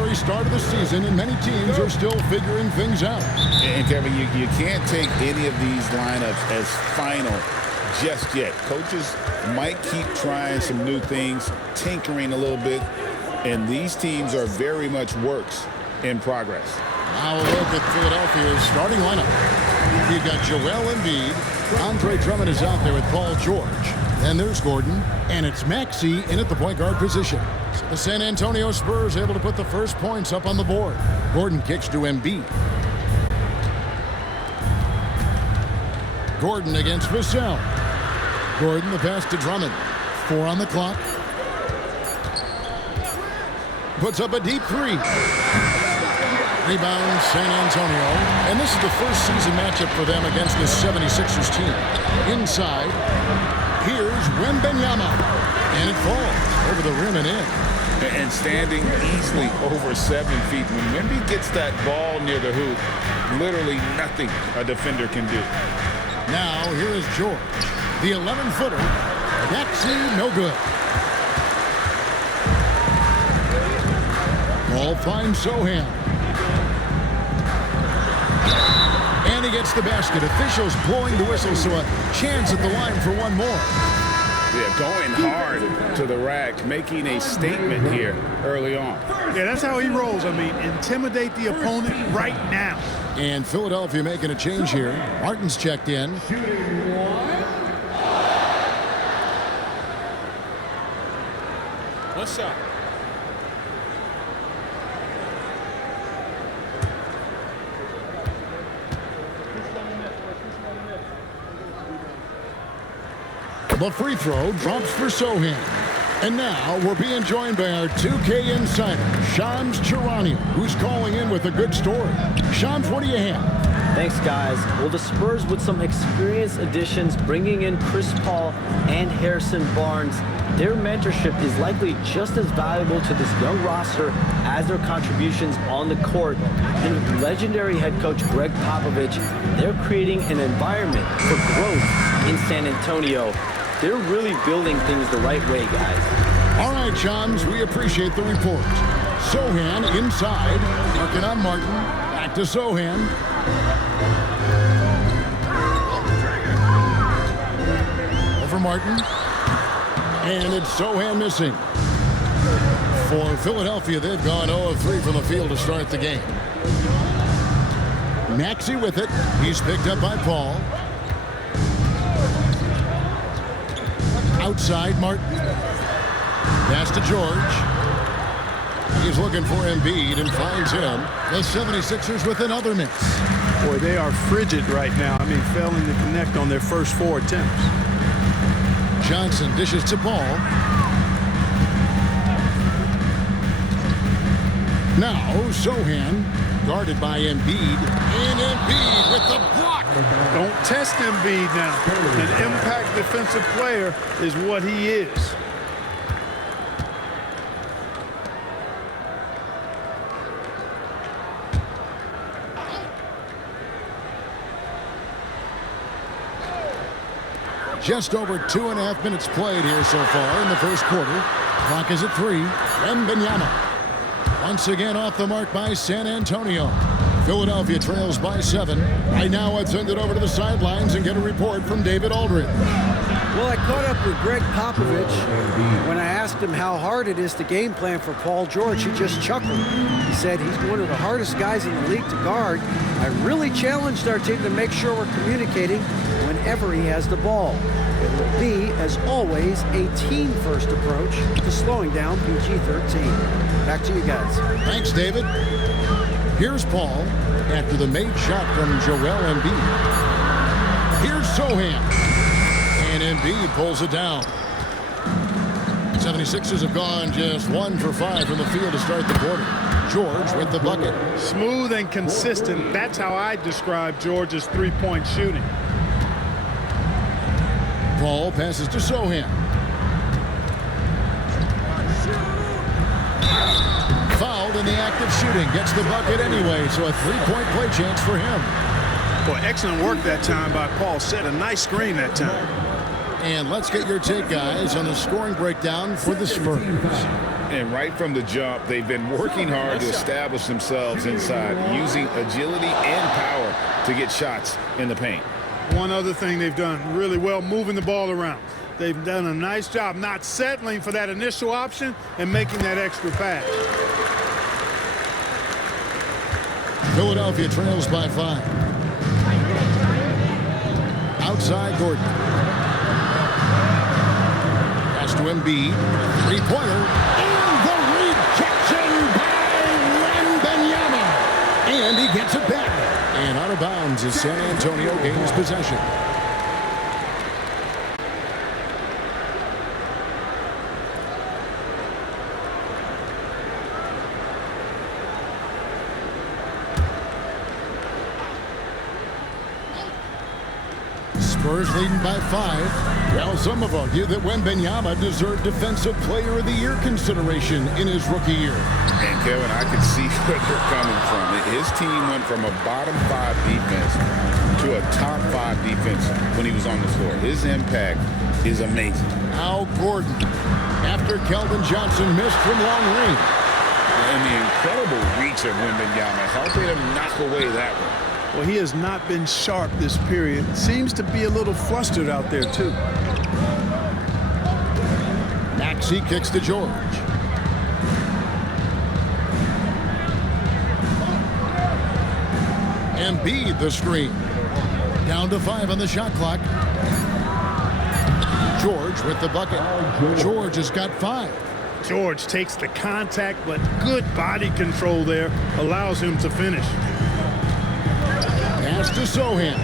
very start of the season, and many teams are still figuring things out. And Kevin, you can't take any of these lineups as final just yet. Coaches might keep trying some new things, tinkering a little bit, and these teams are very much works in progress. Now a look at Philadelphia's starting lineup. You've got Joel Embiid. Andre Drummond is out there with Paul George. And there's Gordon. And it's Maxey in at the point guard position. The San Antonio Spurs able to put the first points up on the board. Gordon kicks to Embiid. Gordon against Vassell. Gordon the pass to Drummond. 4 on the clock. Puts up a deep three. Rebound San Antonio. And this is the first season matchup for them against the 76ers team. Inside, here's Wembanyama. And it falls over the rim and in. And standing easily over 7 feet. When Wemby gets that ball near the hoop, literally nothing a defender can do. Now here is George. The 11-footer. Maxey, no good. Ball finds Sohan. And he gets the basket. Officials blowing the whistle, so a chance at the line for one more. Yeah, going hard to the rack, making a statement here early on. Yeah, that's how he rolls. I mean, intimidate the opponent right now. And Philadelphia making a change here. Martin's checked in. What's up? The free throw drops for Sohan. And now we're being joined by our 2K insider, Shams Charania, who's calling in with a good story. Shams, what do you have? Thanks, guys. Well, the Spurs with some experienced additions, bringing in Chris Paul and Harrison Barnes. Their mentorship is likely just as valuable to this young roster as their contributions on the court. And with legendary head coach Greg Popovich, they're creating an environment for growth in San Antonio. They're really building things the right way, guys. All right, Shams, we appreciate the report. Sohan inside, working on Martin. Back to Sohan. Over Martin. And it's Sohan missing. For Philadelphia, they've gone 0 of 3 from the field to start the game. Maxey with it. He's picked up by Paul. Outside, Martin. Pass to George. He's looking for Embiid and finds him. The 76ers with another miss. Boy, they are frigid right now. I mean, failing to connect on their first 4 attempts. Johnson dishes to Paul. Now, Sohan, guarded by Embiid. And Embiid with the block. Don't test Embiid now. An impact defensive player is what he is. Just over 2.5 minutes played here so far in the first quarter. Clock is at 3. Wembanyama. Once again off the mark by San Antonio. Philadelphia trails by 7. Right now, I'd send it over to the sidelines and get a report from David Aldridge. Well, I caught up with Greg Popovich. When I asked him how hard it is to game plan for Paul George, he just chuckled. He said he's one of the hardest guys in the league to guard. I really challenged our team to make sure we're communicating whenever he has the ball. It will be, as always, a team-first approach to slowing down PG-13. Back to you guys. Thanks, David. Here's Paul after the made shot from Joel Embiid. Here's Sohan. And Embiid pulls it down. 76ers have gone just 1 for 5 from the field to start the quarter. George with the bucket. Smooth and consistent. That's how I describe George's three-point shooting. Paul passes to Sohan. Fouled in the act of shooting. Gets the bucket anyway, so a 3-point play chance for him. Boy, excellent work that time by Paul. Set a nice screen that time. And let's get your take, guys, on the scoring breakdown for the Spurs. And right from the jump, they've been working hard to establish themselves inside, using agility and power to get shots in the paint. One other thing they've done really well, moving the ball around. They've done a nice job not settling for that initial option and making that extra pass. Philadelphia trails by 5. Outside Gordon. Pass to Embiid. Three-pointer. And the rejection by Wembanyama. And he gets it back. And out of bounds as San Antonio gains possession. Spurs leading by 5. Well, some have argued that Wembanyama deserved Defensive Player of the Year consideration in his rookie year. And Kevin, I can see where they're coming from. His team went from a bottom 5 defense to a top 5 defense when he was on the floor. His impact is amazing. Al Gordon, after Keldon Johnson missed from long range. And the incredible reach of Wembanyama, helping him knock away that one. Well, he has not been sharp this period. Seems to be a little flustered out there, too. Maxey kicks to George. Embiid the screen. Down to 5 on the shot clock. George with the bucket. George has got 5. George takes the contact, but good body control there allows him to finish. Pass to Sohan.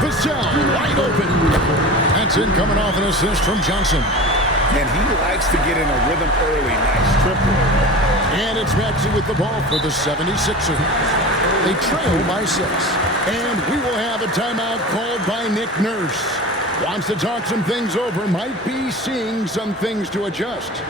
Vassell wide open. That's in coming off an assist from Johnson. And he likes to get in a rhythm early. Nice triple. And it's Maxey with the ball for the 76ers. They trail by 6. And we will have a timeout called by Nick Nurse. Wants to talk some things over. Might be seeing some things to adjust.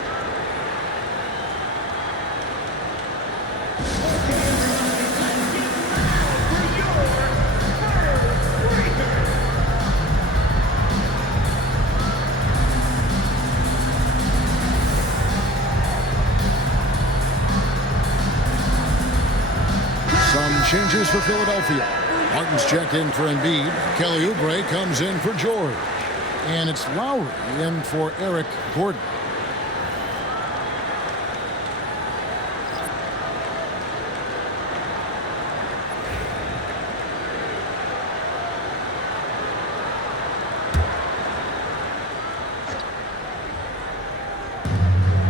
Changes for Philadelphia. Martin's checked in for Embiid. Kelly Oubre comes in for George. And it's Lowry in for Eric Gordon.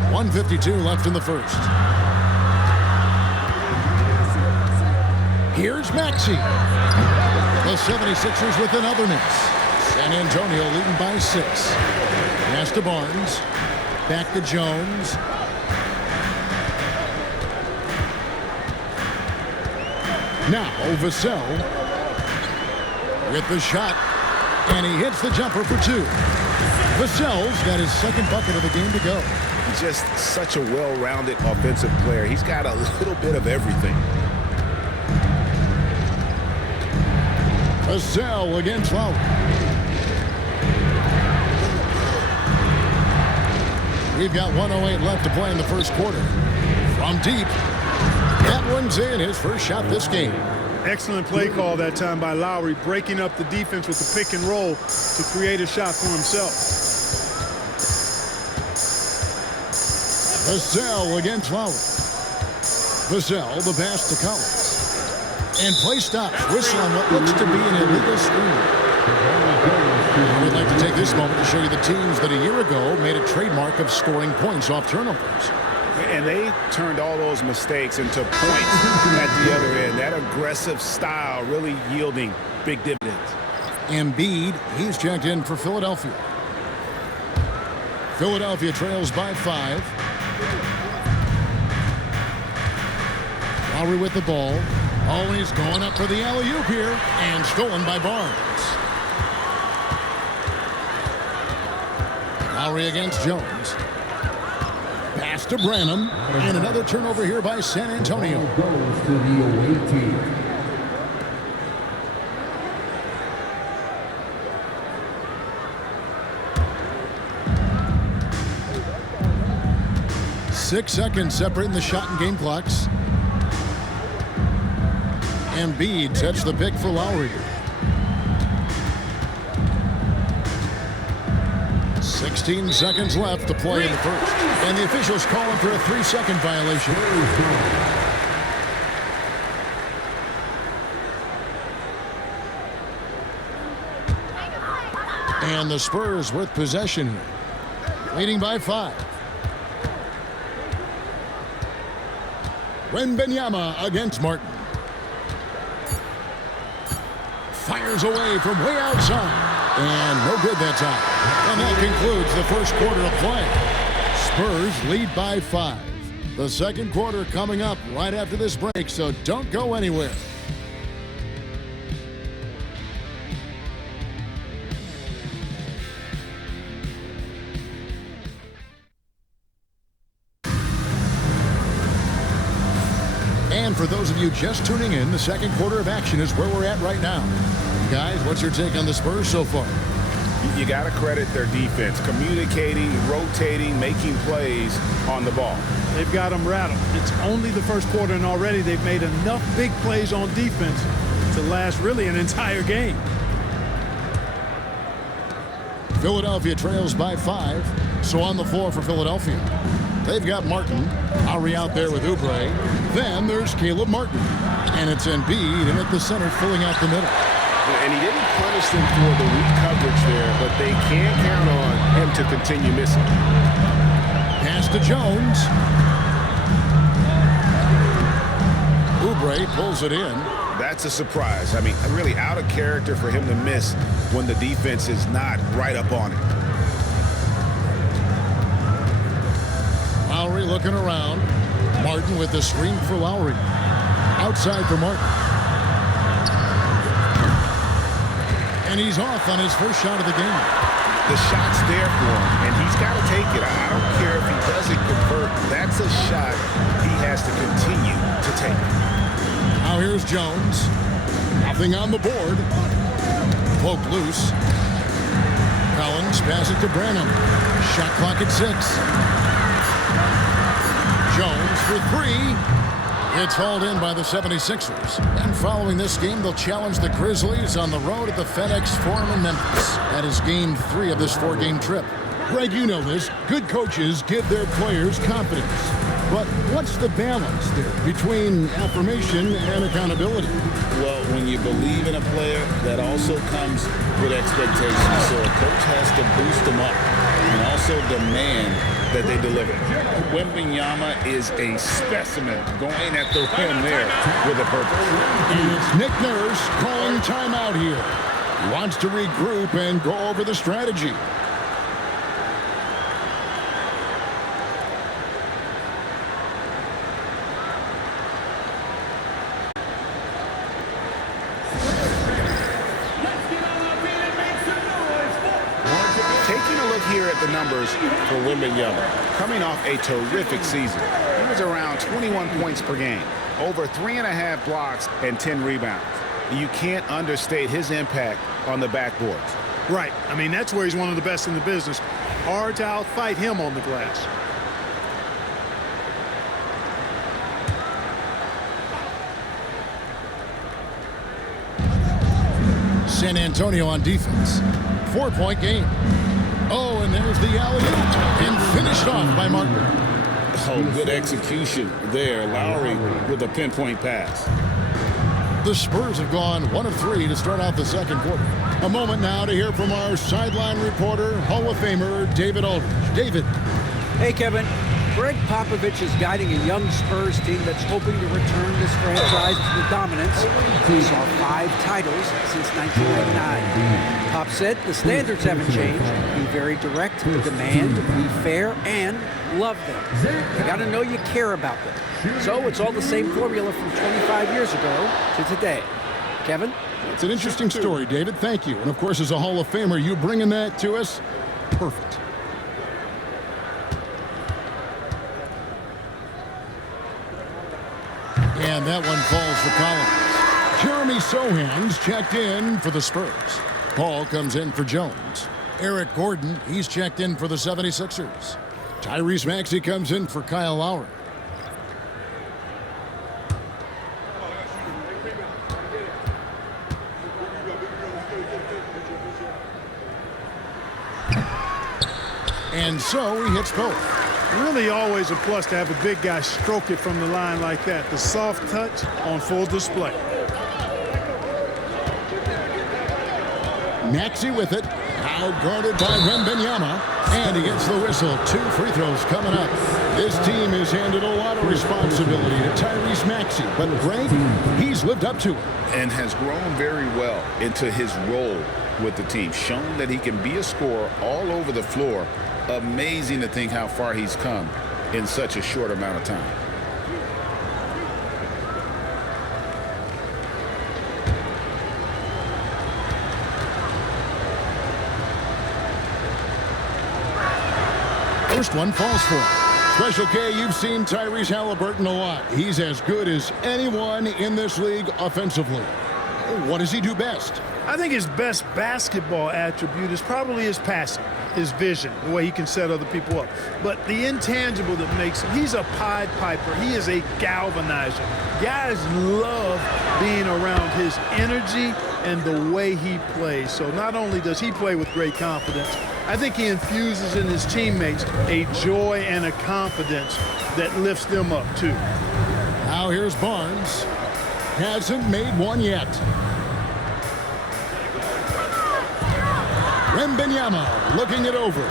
.152 left in the first. Here's Maxey. The 76ers with another miss. San Antonio leading by 6. Pass to Barnes. Back to Jones. Now Vassell with the shot. And he hits the jumper for 2. Vassell's got his second bucket of the game to go. Just such a well-rounded offensive player. He's got a little bit of everything. Vassell against Lowry. We've got 1:08 left to play in the first quarter. From deep, that one's in, his first shot this game. Excellent play call that time by Lowry, breaking up the defense with the pick and roll to create a shot for himself. Vassell against Lowry. Vassell, the pass to Collins. And play stops. Whistle on what looks to be an illegal screen. We'd like to take this moment to show you the teams that a year ago made a trademark of scoring points off turnovers. And they turned all those mistakes into points at the other end. That aggressive style really yielding big dividends. Embiid, he's checked in for Philadelphia. Philadelphia trails by 5. Lowry with the ball. Oh, he's going up for the alley-oop here, and stolen by Barnes. Lowry against Jones. Pass to Branham, and another turnover here by San Antonio. Goes to the away team. 6 seconds separating the shot and game clocks. Embiid sets the pick for Lowry. 16 seconds left to play in the first. And the officials calling for a 3-second violation. And the Spurs with possession here, leading by 5. Wembanyama against Martin. Fires away from way outside. And no good that time. And that concludes the first quarter of play. Spurs lead by 5. The second quarter coming up right after this break, so don't go anywhere. And for those of you just tuning in, the second quarter of action is where we're at right now. Guys, what's your take on the Spurs so far? You got to credit their defense, communicating, rotating, making plays on the ball. They've got them rattled. It's only the first quarter, and already they've made enough big plays on defense to last really an entire game. Philadelphia trails by 5. So on the floor for Philadelphia, they've got Martin. Lowry out there with Oubre. Then there's Caleb Martin. And it's Embiid in at the center, filling out the middle. And he didn't punish them for the weak coverage there, but they can't count on him to continue missing. Pass to Jones. Oubre pulls it in. That's a surprise. I mean, really out of character for him to miss when the defense is not right up on it. Lowry looking around. Martin with the screen for Lowry. Outside for Martin. And he's off on his first shot of the game. The shot's there for him, and he's got to take it. I don't care if he doesn't convert. That's a shot he has to continue to take. Now here's Jones. Nothing on the board. Poke loose. Collins pass it to Branham. Shot clock at 6. Jones for 3. It's hauled in by the 76ers. And following this game, they'll challenge the Grizzlies on the road at the FedEx Forum in Memphis. That is game 3 of this 4-game trip. Greg, you know this. Good coaches give their players confidence. But what's the balance there between affirmation and accountability? Well, when you believe in a player, that also comes with expectations. So a coach has to boost them up and also demand that they deliver. Wembanyama is a specimen going at the rim there with a purpose. And it's Nick Nurse calling timeout here. He wants to regroup and go over the strategy. Here at the numbers for Wembanyama. Coming off a terrific season. He was around 21 points per game, over 3.5 blocks and 10 rebounds. You can't understate his impact on the backboards. Right. I mean, that's where he's one of the best in the business. Hard to outfight him on the glass. San Antonio on defense. 4-point game. Oh, and there's the alley-oop. And finished off by Martin. Oh, good execution there. Lowry with a pinpoint pass. The Spurs have gone 1 of 3 to start out the second quarter. A moment now to hear from our sideline reporter, Hall of Famer David Aldridge. David. Hey, Kevin. Greg Popovich is guiding a young Spurs team that's hoping to return this franchise to the dominance. He saw 5 titles since 1999. Pop said the standards haven't changed. Be very direct, demand, be fair, and love them. You got to know you care about them. So it's all the same formula from 25 years ago to today. Kevin? It's an interesting story, David. Thank you. And, of course, as a Hall of Famer, you bringing that to us, perfect. And that one falls for Collins. Jeremy Sohan's checked in for the Spurs. Paul comes in for Jones. Eric Gordon, he's checked in for the 76ers. Tyrese Maxey comes in for Kyle Lowry. And so he hits both. Really always a plus to have a big guy stroke it from the line like that. The soft touch on full display. Maxey with it. Now guarded by Wembanyama. And he gets the whistle. 2 free throws coming up. This team has handed a lot of responsibility to Tyrese Maxey. But Greg, he's lived up to it. And has grown very well into his role with the team. Shown that he can be a scorer all over the floor. Amazing to think how far he's come in such a short amount of time. First one falls for him. Special K, you've seen Tyrese Halliburton a lot. He's as good as anyone in this league offensively. What does he do best? I think his best basketball attribute is probably his passing, his vision, the way he can set other people up. But the intangible that makes him, he's a Pied Piper. He is a galvanizer. Guys love being around his energy and the way he plays. So not only does he play with great confidence, I think he infuses in his teammates a joy and a confidence that lifts them up too. Now here's Barnes. Hasn't made one yet. Wembanyama looking it over.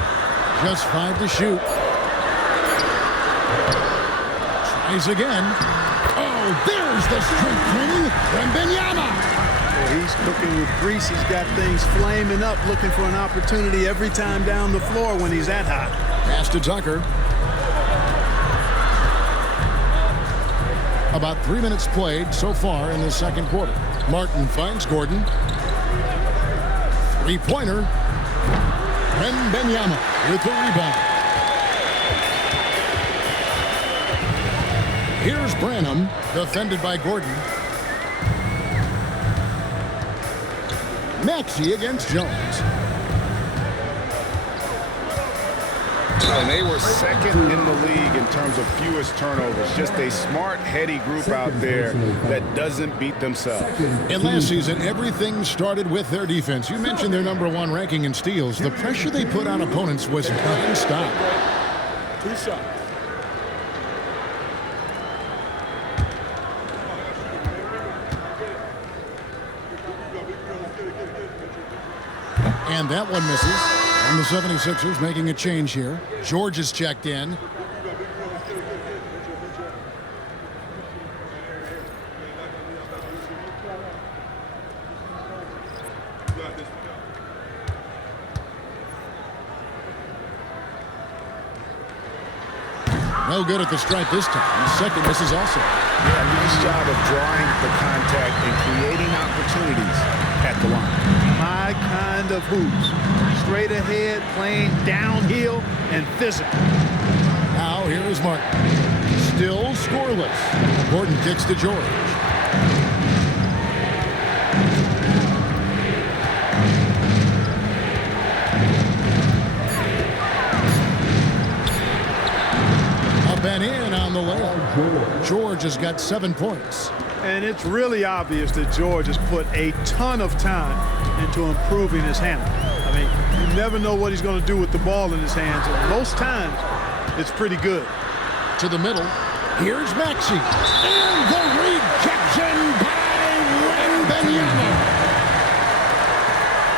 Just 5 to shoot. Tries again. Oh, there's the strength training. Wembanyama. Well, he's cooking with grease. He's got things flaming up, looking for an opportunity every time down the floor when he's that hot. Pass to Tucker. About 3 minutes played so far in the second quarter. Martin finds Gordon. Three-pointer. Wembanyama with the rebound. Here's Branham, defended by Gordon. Maxey against Jones. And they were second in the league in terms of fewest turnovers. Just a smart, heady group out there that doesn't beat themselves. And last season, everything started with their defense. You mentioned their #1 ranking in steals. The pressure they put on opponents was nonstop. 2 shots. And that one misses. And the 76ers making a change here. George is checked in. No good at the stripe this time. Second misses also. Yeah, nice job of drawing the contact and creating opportunities at the line. My kind of hoops. Straight ahead, playing downhill and physical. Now here is Martin. Still scoreless. Gordon kicks to George. Up and in on the layup. George has got 7 points. And it's really obvious that George has put a ton of time into improving his handle. I mean, you never know what he's going to do with the ball in his hands. And most times, it's pretty good. To the middle. Here's Maxey. And the rejection by Wembanyama.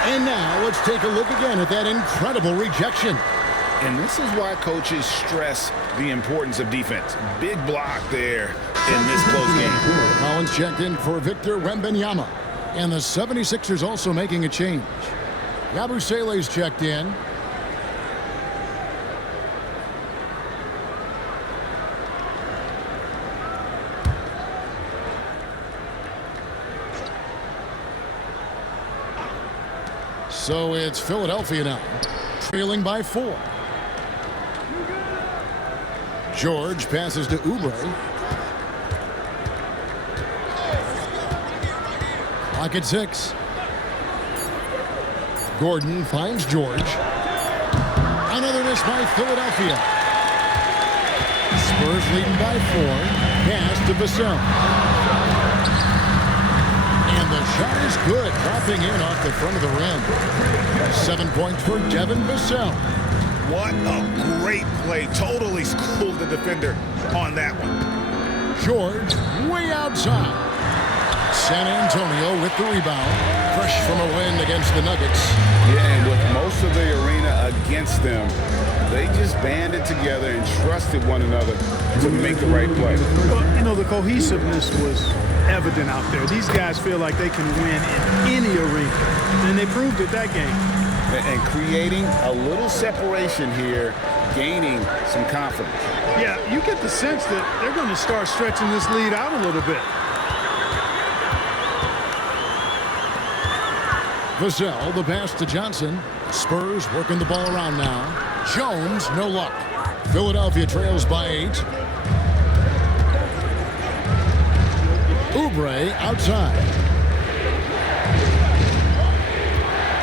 And now let's take a look again at that incredible rejection. And this is why coaches stress the importance of defense. Big block there in this close game. Collins checked in for Victor Wembanyama. And the 76ers also making a change. Yabusele's checked in. So it's Philadelphia now, trailing by 4. George passes to Oubre. Clock at 6. Gordon finds George. Another miss by Philadelphia. Spurs leading by 4. Pass to Vassell. And the shot is good, dropping in off the front of the rim. 7 points for Devin Vassell. What a great play. Totally schooled the defender on that one. George way outside. San Antonio with the rebound. Fresh from a win against the Nuggets. Yeah, and with most of the arena against them, they just banded together and trusted one another to make the right play. Well, you know, the cohesiveness was evident out there. These guys feel like they can win in any arena, and they proved it that game. And creating a little separation here, gaining some confidence. Yeah, you get the sense that they're going to start stretching this lead out a little bit. Vassell, the pass to Johnson. Spurs working the ball around now. Jones, no luck. Philadelphia trails by 8. Oubre outside.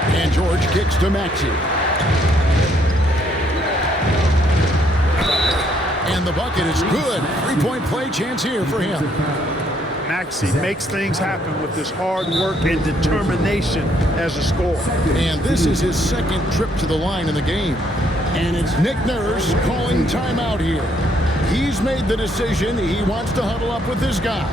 And George kicks to Maxey. And the bucket is good. 3-point play chance here for him. Maxey makes things happen with this hard work and determination as a scorer. And this is his second trip to the line in the game. And it's Nick Nurse calling timeout here. He's made the decision. He wants to huddle up with his guys.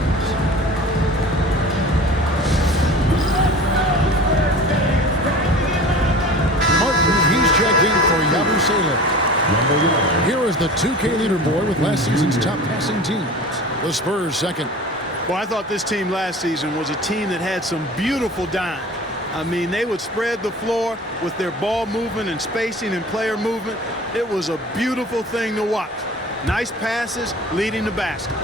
He's checking for Yabusele. Here is the 2K leaderboard with last season's top passing teams. The Spurs second. Well, I thought this team last season was a team that had some beautiful dimes. I mean, they would spread the floor with their ball movement and spacing and player movement. It was a beautiful thing to watch. Nice passes leading to baskets.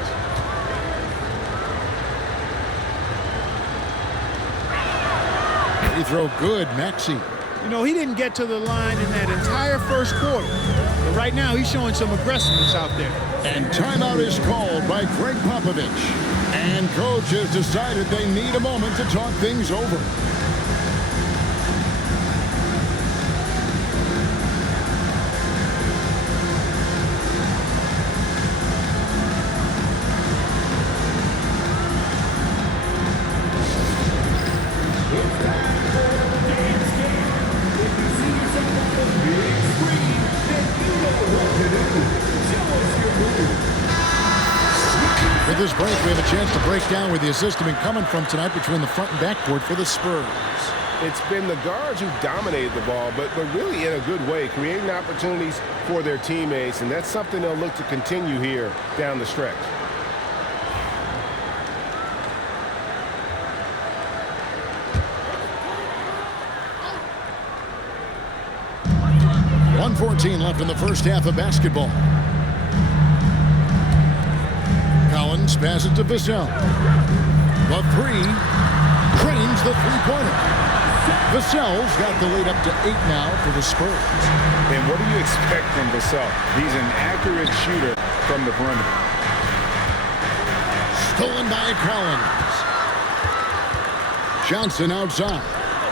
Free throw good, Maxey. You know, he didn't get to the line in that entire first quarter. But right now, he's showing some aggressiveness out there. And timeout is called by Greg Popovich. And coach has decided they need a moment to talk things over. With this break, we have a chance to break down where the assist has been coming from tonight between the front and backcourt for the Spurs. It's been the guards who dominated the ball, but really in a good way, creating opportunities for their teammates, and that's something they'll look to continue here down the stretch. .114 left in the first half of basketball. Collins passes to Vassell. The 3 drains the three-pointer. Vassell's got the lead up to 8 now for the Spurs. And what do you expect from Vassell? He's an accurate shooter from the perimeter. Stolen by Collins. Johnson outside.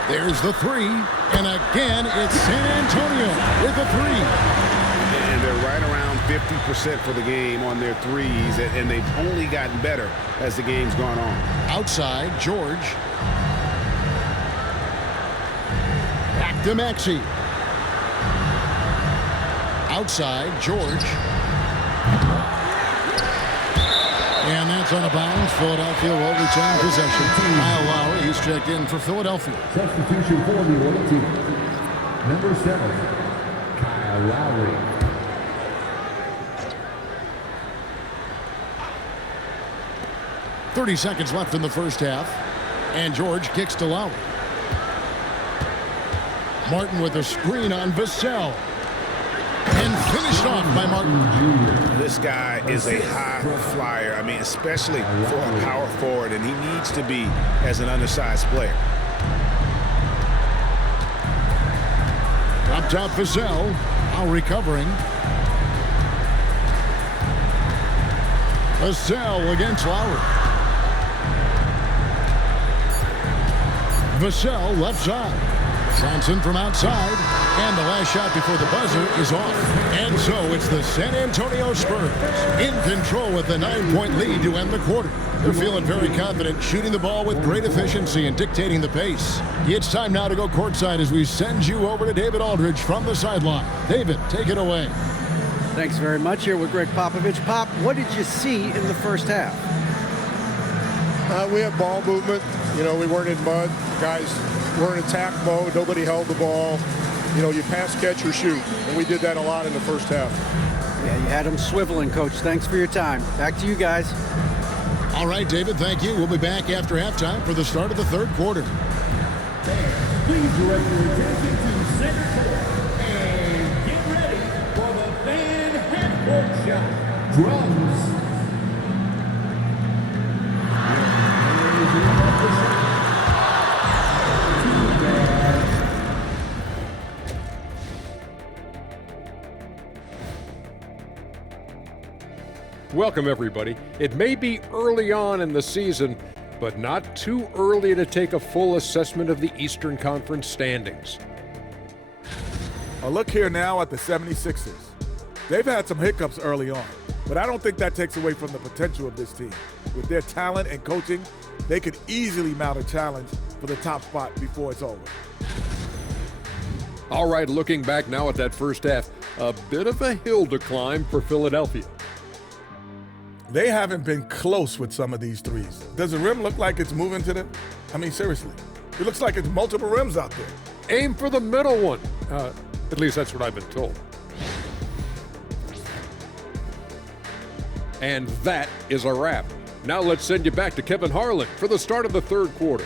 There's the 3. And again, it's San Antonio with the 3. And they're right around 50% for the game on their threes, and they've only gotten better as the game's gone on. Outside, George. Back to Maxey. Outside, George. And that's on a bounce. Philadelphia will retain possession. Kyle Lowry, he's checked in for Philadelphia. Substitution for the away team. Number 7, Kyle Lowry. .30 seconds left in the first half. And George kicks to Lowry. Martin with a screen on Vassell. And finished off by Martin. This guy is a high flyer. I mean, especially for a power forward, and he needs to be as an undersized player. Up top, Vassell. Now recovering. Vassell against Lowry. Vassell left side. Johnson from outside. And the last shot before the buzzer is off. And so it's the San Antonio Spurs in control with a 9-point lead to end the quarter. They're feeling very confident, shooting the ball with great efficiency and dictating the pace. It's time now to go courtside as we send you over to David Aldridge from the sideline. David, take it away. Thanks very much. Here with Greg Popovich. Pop, what did you see in the first half? We had ball movement. You know, we weren't in mud. Guys were in attack mode. Nobody held the ball. You know, you pass, catch, or shoot. And we did that a lot in the first half. Yeah, you had them swiveling, Coach. Thanks for your time. Back to you guys. All right, David, thank you. We'll be back after halftime for the start of the third quarter. Please direct your attention to center court and get ready for the fan half-court shot. Drums. Welcome, everybody. It may be early on in the season, but not too early to take a full assessment of the Eastern Conference standings. A look here now at the 76ers. They've had some hiccups early on, but I don't think that takes away from the potential of this team. With their talent and coaching, they could easily mount a challenge for the top spot before it's over. All right, looking back now at that first half, a bit of a hill to climb for Philadelphia. They haven't been close with some of these threes. Does the rim look like it's moving to them? I mean, seriously. It looks like it's multiple rims out there. Aim for the middle one. At least that's what I've been told. And that is a wrap. Now let's send you back to Kevin Harlan for the start of the third quarter.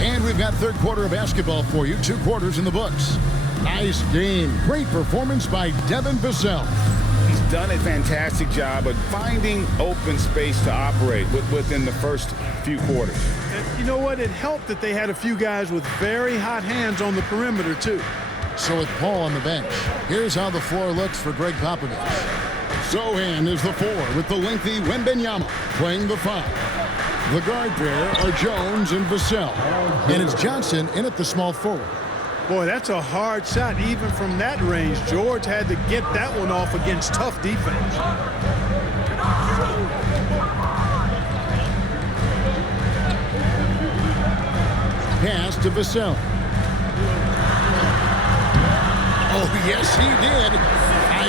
And we've got third quarter of basketball for you. 2 quarters in the books. Nice game. Great performance by Devin Vassell. He's done a fantastic job of finding open space to operate within the first few quarters. And you know what? It helped that they had a few guys with very hot hands on the perimeter, too. So with Paul on the bench, here's how the floor looks for Greg Popovich. Zohan is the 4 with the lengthy Wembanyama playing the 5. The guard pair are Jones and Vassell. And it's Johnson in at the small forward. Boy, that's a hard shot even from that range. George had to get that one off against tough defense. Pass to Vassell. Oh, yes, he did.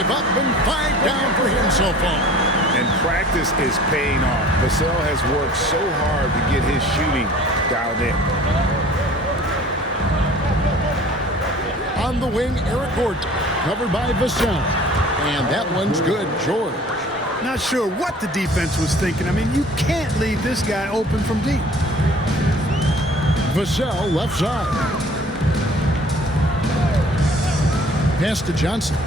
5 up and 5 down for him so far. And practice is paying off. Vassell has worked so hard to get his shooting dialed in. On the wing, Eric Gordon, covered by Vassell. And that one's good, George. Not sure what the defense was thinking. I mean, you can't leave this guy open from deep. Vassell, left side. Pass to Johnson.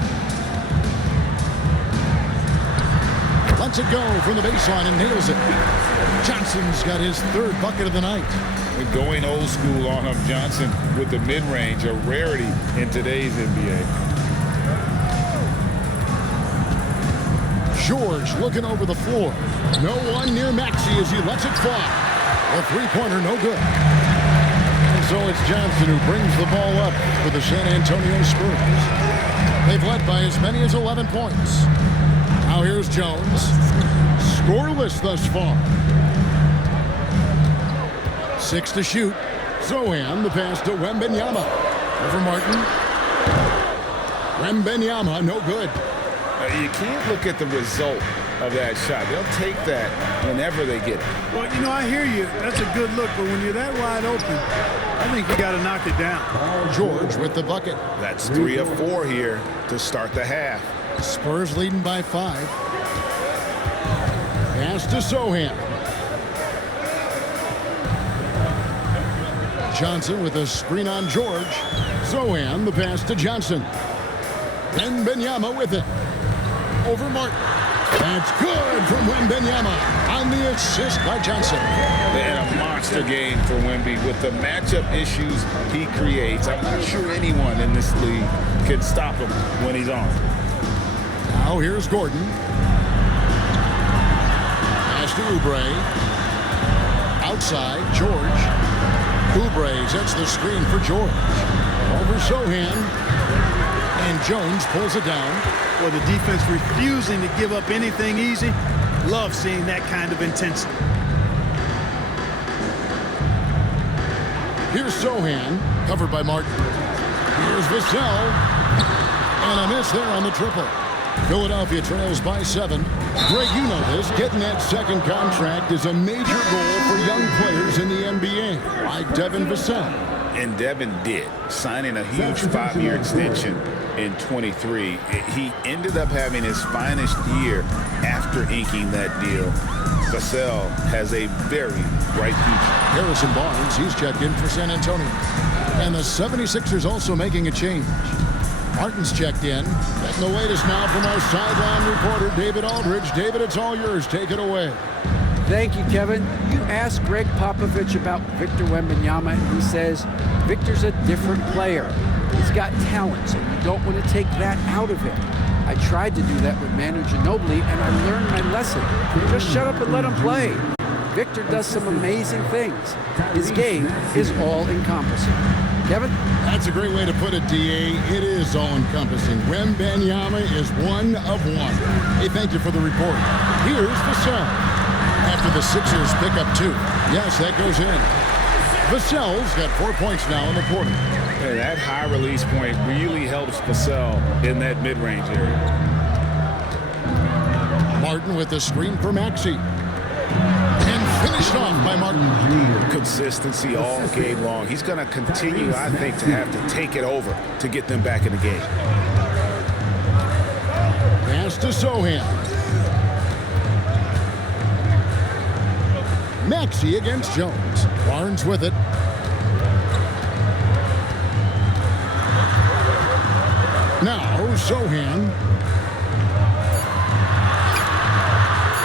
Lets it go from the baseline and nails it. Johnson's got his 3rd bucket of the night. And going old school on him, Johnson with the mid-range, a rarity in today's NBA. George looking over the floor. No one near Maxey as he lets it fly. A 3-pointer, no good. And so it's Johnson who brings the ball up for the San Antonio Spurs. They've led by as many as 11 points. Now here's Jones. Scoreless thus far. 6 to shoot. Zohan, the pass to Wembanyama. Over Martin. Wembanyama, no good. You can't look at the result of that shot. They'll take that whenever they get it. Well, you know, I hear you. That's a good look, but when you're that wide open, I think you got to knock it down. George with the bucket. That's 3 of 4 here to start the half. Spurs leading by 5. Pass to Zohan. Johnson with a screen on George. Zohan, the pass to Johnson. Wembanyama with it. Over Martin. That's good from Wembanyama on And the assist by Johnson. They had a monster game for Wemby with the matchup issues he creates. I'm not sure anyone in this league can stop him when he's on. Now here's Gordon. Pass to Oubre. Outside, George. Oubre sets the screen for George. Over Sohan. And Jones pulls it down. Well, the defense refusing to give up anything easy. Love seeing that kind of intensity. Here's Sohan, covered by Martin. Here's Vassell. And a miss there on the triple. Philadelphia trails by 7. Greg, you know this. Getting that second contract is a major goal for young players in the NBA, like Devin Vassell. And Devin did, signing a huge 5-year extension in 23. He ended up having his finest year after inking that deal. Vassell has a very bright future. Harrison Barnes, he's checked in for San Antonio. And the 76ers also making a change. Martin's checked in. Getting the latest now from our sideline reporter, David Aldridge. David, it's all yours. Take it away. Thank you, Kevin. You asked Greg Popovich about Victor Wembanyama, and he says Victor's a different player. He's got talent, so you don't want to take that out of him. I tried to do that with Manu Ginobili, and I learned my lesson. Just shut up and let him play. Victor does some amazing things. His game is all-encompassing. Kevin? That's a great way to put it, D.A. It is all-encompassing. Wembanyama is one of one. Hey, thank you for the report. Here's Vassell. After the Sixers pick up 2. Yes, that goes in. Vassell's got 4 points now in the quarter. Hey, that high release point really helps Vassell in that mid-range area. Martin with the screen for Maxey. And finished off by Martin. Consistency all game long. He's going to continue, I think, to have to take it over to get them back in the game. Pass to Sohan. Maxey against Jones. Barnes with it. Now Sohan.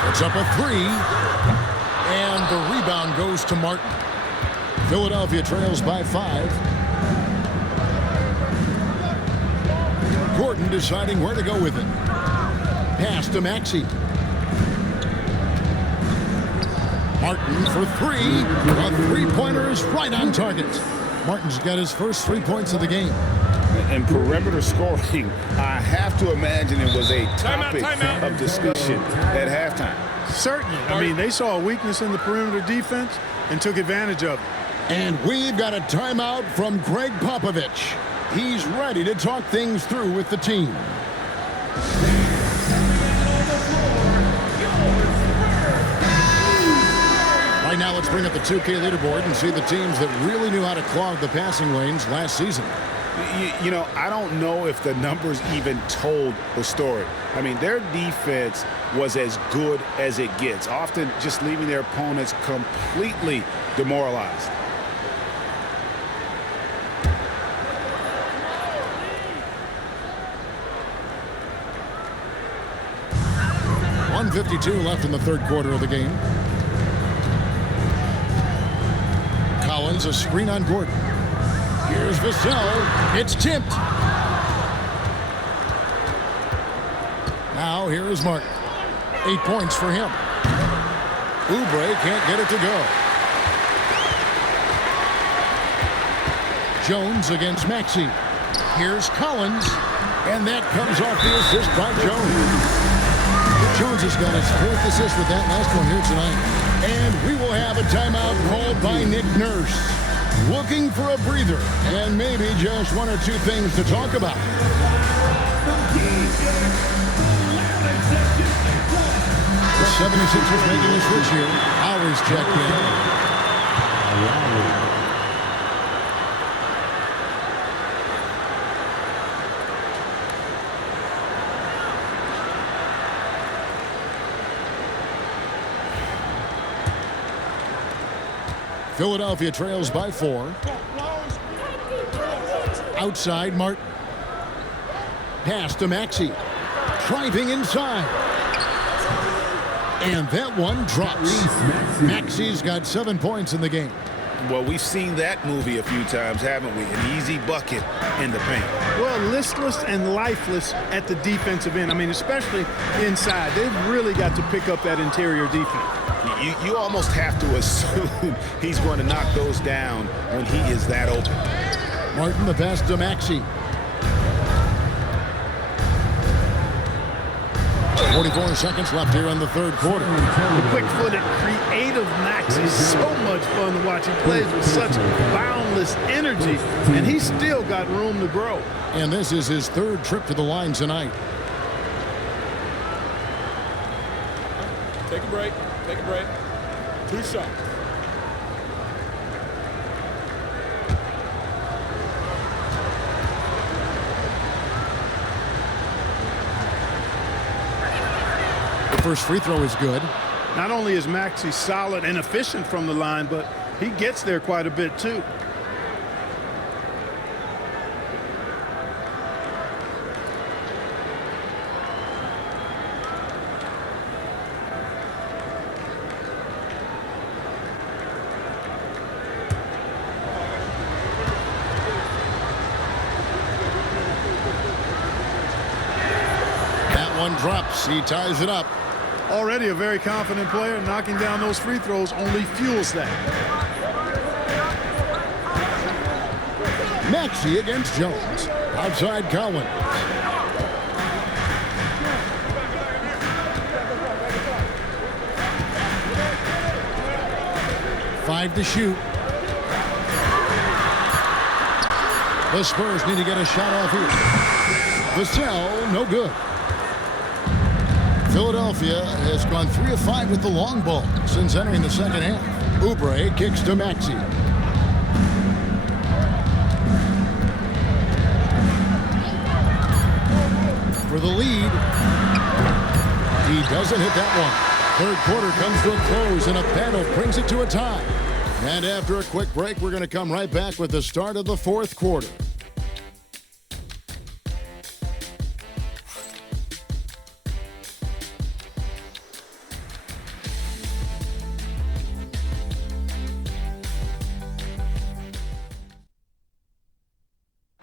It's up a 3. And the rebound goes to Martin. Philadelphia trails by 5. Gordon deciding where to go with it. Pass to Maxey. Martin for 3. A three-pointer is right on target. Martin's got his first 3 points of the game. And perimeter scoring, I have to imagine it was a topic of discussion at halftime. Certainly. I mean, they saw a weakness in the perimeter defense and took advantage of it. And we've got a timeout from Greg Popovich. He's ready to talk things through with the team. Right now, let's bring up the 2K leaderboard and see the teams that really knew how to clog the passing lanes last season. You know, I don't know if the numbers even told the story. I mean, their defense was as good as it gets, often just leaving their opponents completely demoralized. .152 left in the third quarter of the game. Collins, a screen on Gordon. Here's Vassell. It's tipped. Now here is Martin. 8 points for him. Oubre can't get it to go. Jones against Maxey. Here's Collins. And that comes off the assist by Jones. Jones has got his 4th assist with that last one here tonight. And we will have a timeout called by Nick Nurse. Looking for a breather and maybe just 1 or 2 things to talk about. The 76ers making a switch here. Lowry's checked in. Philadelphia trails by 4. Outside, Martin. Pass to Maxey. Driving inside. And that one drops. Maxey's got 7 points in the game. Well, we've seen that movie a few times, haven't we? An easy bucket in the paint. Well, listless and lifeless at the defensive end. I mean, especially inside. They've really got to pick up that interior defense. You almost have to assume he's going to knock those down when he is that open. Martin, the pass to Maxey. 44 seconds left here in the third quarter. The quick-footed, creative Max is so much fun to watch. He plays with such boundless energy, and he's still got room to grow. And this is his third trip to the line tonight. Take a break. Take a break. 2 shots. First free throw is good. Not only is Maxey solid and efficient from the line, but he gets there quite a bit too. That one drops. He ties it up. Already a very confident player. Knocking down those free throws only fuels that. Maxey against Jones. Outside Collins. Five to shoot. The Spurs need to get a shot off here. Vassell, no good. Philadelphia has gone 3 of 5 with the long ball since entering the second half. Oubre kicks to Maxey. For the lead. He doesn't hit that one. Third quarter comes to a close, and a battle brings it to a tie. And after a quick break, we're going to come right back with the start of the fourth quarter.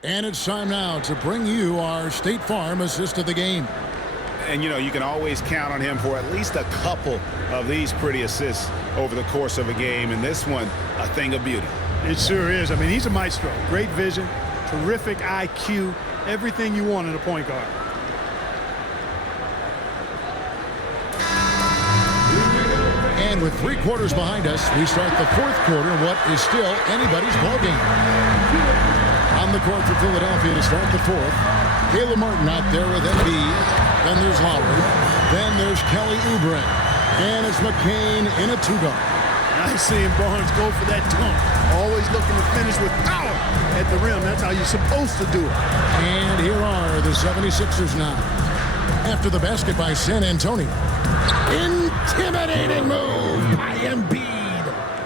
And it's time now to bring you our State Farm assist of the game. And, you know, you can always count on him for at least a couple of these pretty assists over the course of a game. And this one, a thing of beauty. It sure is. I mean, he's a maestro. Great vision, terrific IQ, everything you want in a point guard. And with 3 quarters behind us, we start the fourth quarter in what is still anybody's ballgame. On the court for Philadelphia to start the fourth. Caleb Martin out there with Embiid. Then there's Lowry. Then there's Kelly Oubre. And it's McCain in a 2-guard. Nice seeing Barnes go for that dunk. Always looking to finish with power at the rim. That's how you're supposed to do it. And here are the 76ers now. After the basket by San Antonio. Intimidating move by Embiid.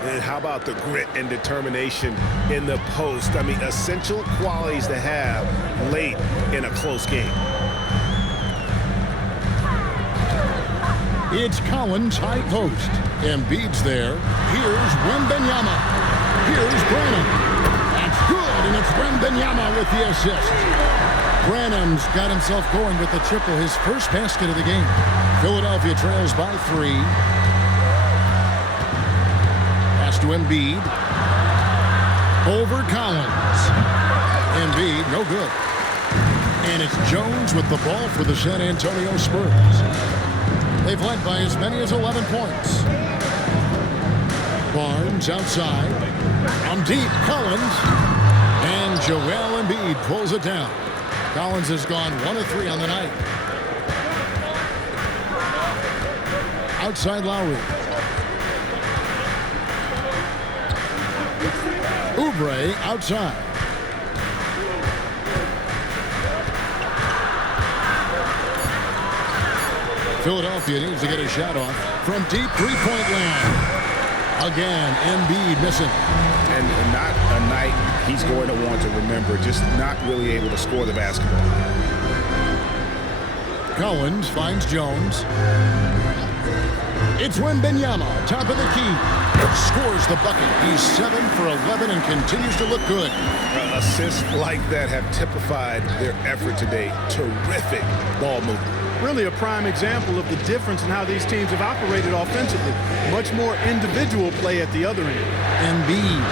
And how about the grit and determination in the post? I mean, essential qualities to have late in a close game. It's Collins high post. Embiid's there. Here's Wembanyama. Here's Branham. That's good, and it's Wembanyama with the assist. Branham's got himself going with the triple, his first basket of the game. Philadelphia trails by 3. To Embiid. Over Collins. Embiid, no good. And it's Jones with the ball for the San Antonio Spurs. They've led by as many as 11 points. Barnes outside. From deep, Collins. And Joel Embiid pulls it down. Collins has gone 1 of 3 on the night. Outside Lowry. Oubre outside. Philadelphia needs to get a shot off from deep three-point land. Again, Embiid missing. And not a night he's going to want to remember, just not really able to score the basketball. Collins finds Jones. It's Wembanyama, top of the key. Scores the bucket. He's 7 for 11 and continues to look good. Assists like that have typified their effort today. Terrific ball movement. Really a prime example of the difference in how these teams have operated offensively. Much more individual play at the other end. Embiid.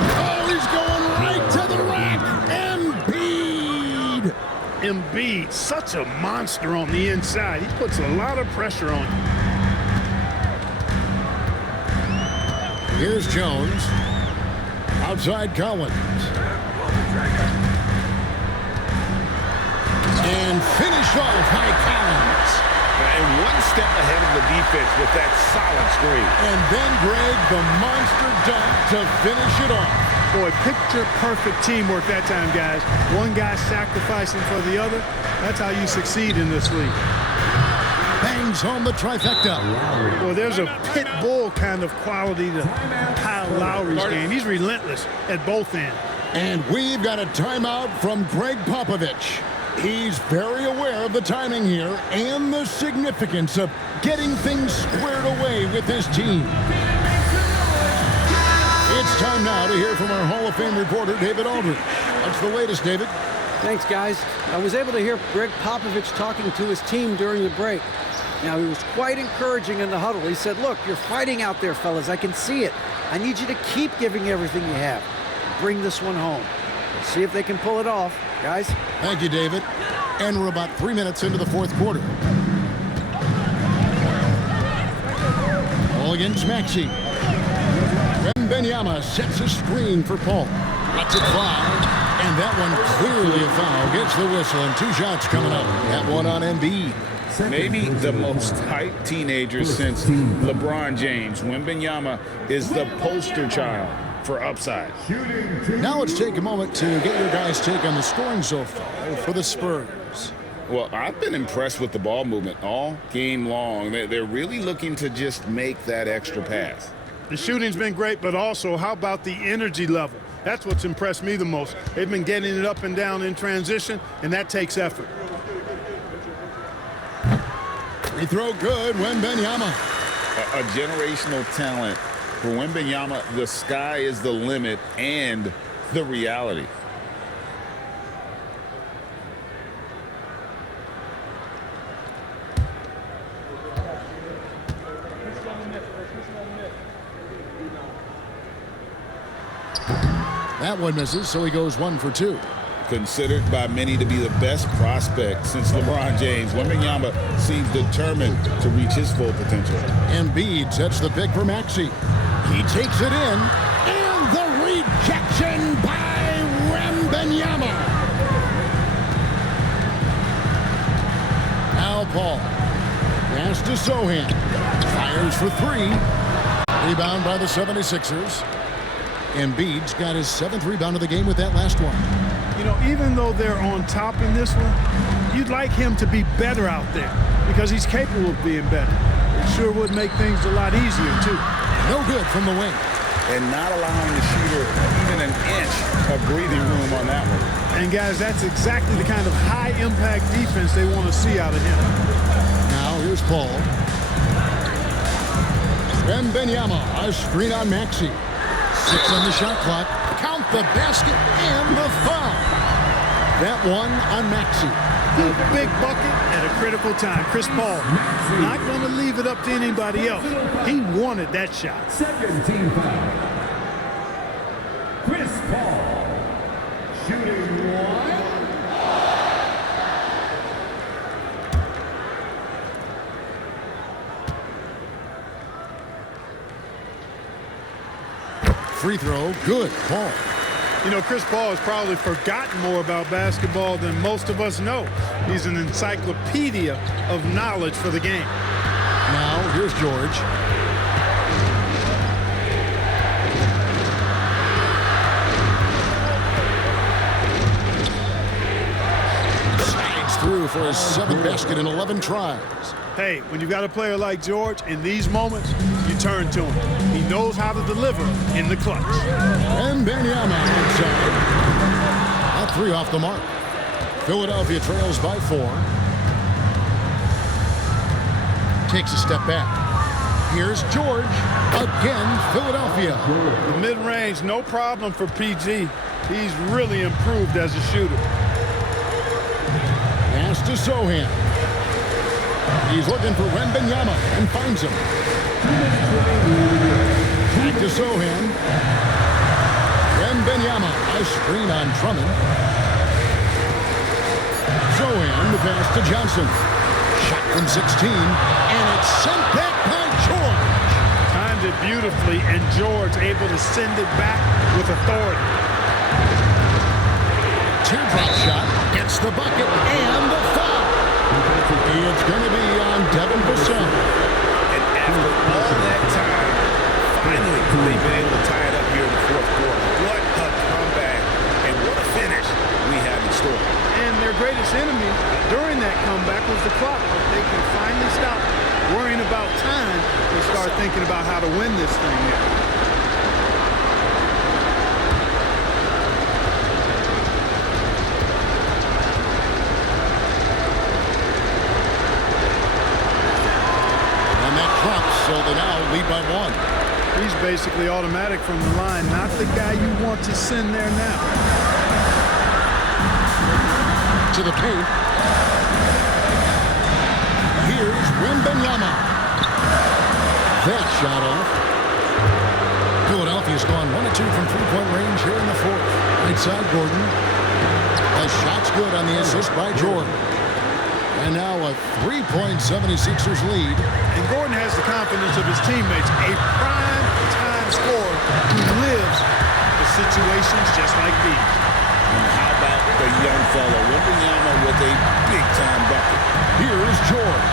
Oh, he's going right to the rack. Embiid. Embiid, such a monster on the inside. He puts a lot of pressure on you. Here's Jones. Outside Collins. And finish off by Collins. And one step ahead of the defense with that solid screen. And then Greg, the monster dunk to finish it off. Boy, picture-perfect teamwork that time, guys. One guy sacrificing for the other. That's how you succeed in this league. Bangs home the trifecta. Well, there's a pit bull kind of quality to Kyle Lowry's game. He's relentless at both ends. And we've got a timeout from Greg Popovich. He's very aware of the timing here and the significance of getting things squared away with his team. It's time now to hear from our Hall of Fame reporter, David Aldridge. What's the latest, David? Thanks, guys. I was able to hear Greg Popovich talking to his team during the break. Now, he was quite encouraging in the huddle. He said, look, you're fighting out there, fellas. I can see it. I need you to keep giving everything you have. Bring this one home. Let's see if they can pull it off, guys. Thank you, David. And we're about 3 minutes into the fourth quarter. Ball against Maxey. Wembanyama sets a screen for Paul. Lets it fly. And that one clearly a foul. Gets the whistle and 2 shots coming up. That one on Embiid. Maybe the most hyped teenager since LeBron James. Wembanyama is the poster child for upside. Now let's take a moment to get your guys' take on the scoring so far for the Spurs. Well, I've been impressed with the ball movement all game long. They're really looking to just make that extra pass. The shooting's been great, but also how about the energy level? That's what's impressed me the most. They've been getting it up and down in transition, and that takes effort. Free throw good, Wembanyama. A generational talent. For Wembanyama, the sky is the limit and the reality. That one misses, so he goes 1 for 2. Considered by many to be the best prospect since LeBron James, Wembanyama seems determined to reach his full potential. Embiid sets the pick for Maxey. He takes it in, and the rejection by Wembanyama. Now Paul. Pass to Sohan. Fires for 3. Rebound by the 76ers. Embiid's got his 7th rebound of the game with that last one. You know, even though they're on top in this one, you'd like him to be better out there because he's capable of being better. It sure would make things a lot easier, too. No good from the wing. And not allowing the shooter even an inch of breathing room on that one. And, guys, that's exactly the kind of high-impact defense they want to see out of him. Now here's Paul. Wembanyama, a screen on Maxey. 6 on the shot clock. Count the basket and the foul. That one on Maxey. A big bucket at a critical time. Chris Paul not going to leave it up to anybody else. He wanted that shot. Second team foul. Chris Paul. Shooting 1. Free throw, good. Paul. You know, Chris Paul has probably forgotten more about basketball than most of us know. He's an encyclopedia of knowledge for the game. Now, here's George. Slides through for his 7th basket in 11 tries. Hey, when you've got a player like George, in these moments, you turn to him. He knows how to deliver in the clutch. And Wembanyama outside. That 3 off the mark. Philadelphia trails by 4. takes a step back. Here's George. Again, Philadelphia. The mid-range, no problem for PG. He's really improved as a shooter. Pass to Sohan. He's looking for Wembanyama and finds him. Back to Sohan. Wembanyama, a screen on Drummond. Sohan, the pass to Johnson. Shot from 16, and it's sent back by George. Timed it beautifully, and George able to send it back with authority. Teardrop shot, gets the bucket, and the foul. It's going to be on Devin Vassell. And after all that time, finally they've been able to tie it up here in the fourth quarter. What a comeback, and what a finish we have in store. And their greatest enemy during that comeback was the clock. But they can finally stop worrying about time and start thinking about how to win this thing now. So they now lead by 1. He's basically automatic from the line, not the guy you want to send there now. To the paint. Here's Wembanyama. That shot off. Philadelphia's gone 1 of 2 from three-point range here in the fourth. Right side, Gordon. The shot's good on the assist by Jordan. And now a 3-point 76ers lead. And Gordon has the confidence of his teammates, a prime-time scorer who lives for situations just like these. And how about the young fellow, Wembanyama, with a big-time bucket. Here's George.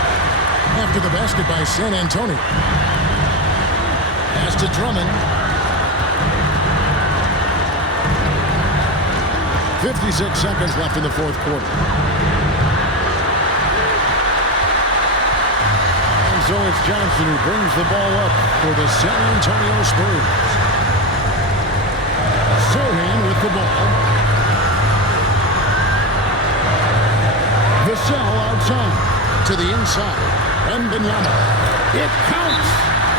After the basket by San Antonio. Pass to Drummond. 56 seconds left in the fourth quarter. So it's Johnson who brings the ball up for the San Antonio Spurs. Sohan with the ball. Vassell outside to the inside. Wembanyama. It counts.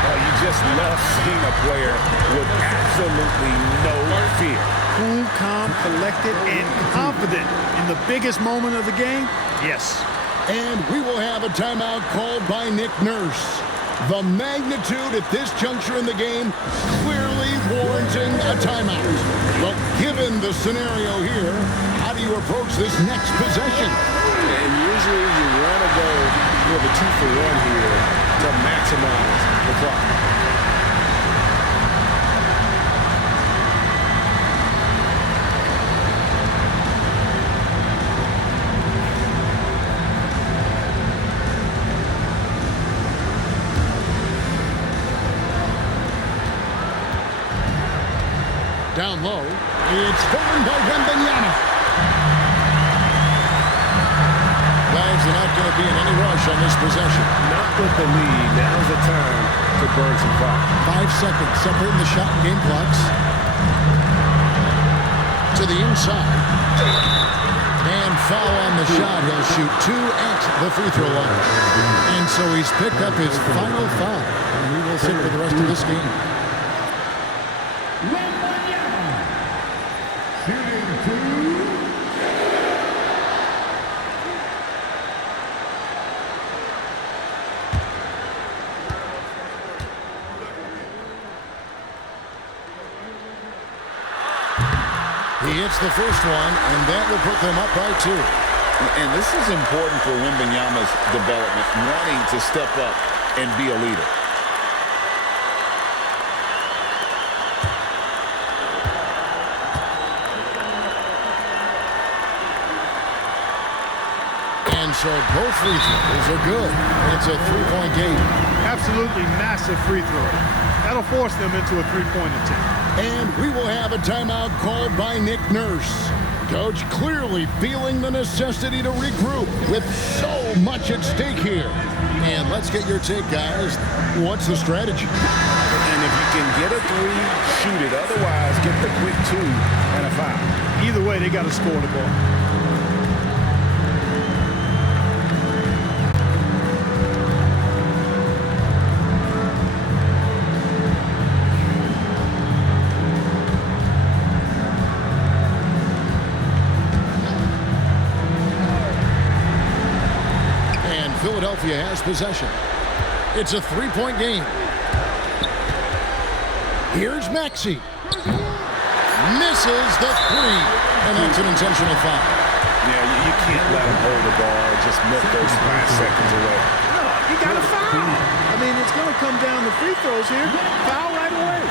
Oh, you just love seeing a player with absolutely no fear. Cool, calm, collected, and confident in the biggest moment of the game? Yes. And we will have a timeout called by Nick Nurse. The magnitude at this juncture in the game clearly warranting a timeout. But given the scenario here, how do you approach this next possession? And usually you want to go for the 2-for-1 here to maximize the clock. Down low, it's stolen by Wembanyama. Guys are not going to be in any rush on this possession. Not with the lead. Now's the time to burn some clock. 5 seconds separating the shot and game clocks. To the inside. And foul on the shot. He'll shoot 2 at the free throw line. And so he's picked up his final foul. And he will sit for the rest of this game. He hits the first one, and that will put them up by 2. And this is important for Wembanyama's development, wanting to step up and be a leader. And so both free throws are good. It's a 3-point game. Absolutely massive free throw. That'll force them into a 3-point attempt. And we will have a timeout called by Nick Nurse. Coach clearly feeling the necessity to regroup with so much at stake here. And let's get your take, guys. What's the strategy? And if you can get a 3, shoot it. Otherwise, get the quick 2 and a foul. Either way, they got to score the ball. Philadelphia has possession. It's a three-point game. Here's Maxey. Misses the three, and that's an intentional foul. Yeah, you can't let him hold the ball and just milk those last seconds away. No, you got to foul. I mean, it's going to come down to free throws here. Foul right away.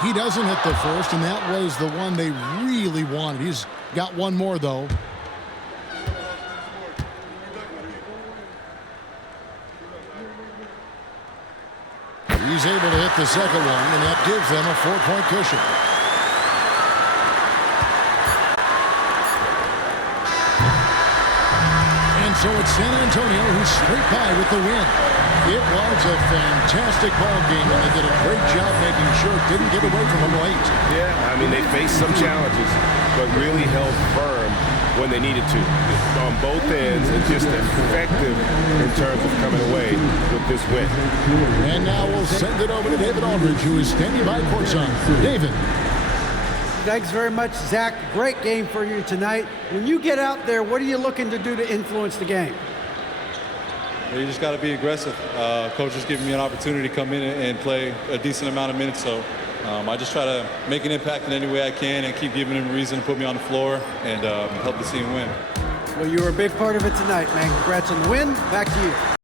He doesn't hit the first, and that was the one they really wanted. He's got one more, though. He's able to hit the second one, and that gives them a 4-point cushion. And so it's San Antonio who's straight by with the win. It was a fantastic ball game, and they did a great job making sure it didn't get away from them late. Yeah, I mean, they faced some challenges, but really held firm when they needed to on both ends, and just effective in terms of coming away with this win. And now we'll send it over to David Aldridge, who is standing by courtside. David. Thanks very much, Zach. Great game for you tonight. When you get out there, what are you looking to do to influence the game? You just got to be aggressive. Coach is giving me an opportunity to come in and play a decent amount of minutes, so I just try to make an impact in any way I can and keep giving him a reason to put me on the floor and help the team win. Well, you were a big part of it tonight, man. Congrats on the win. Back to you.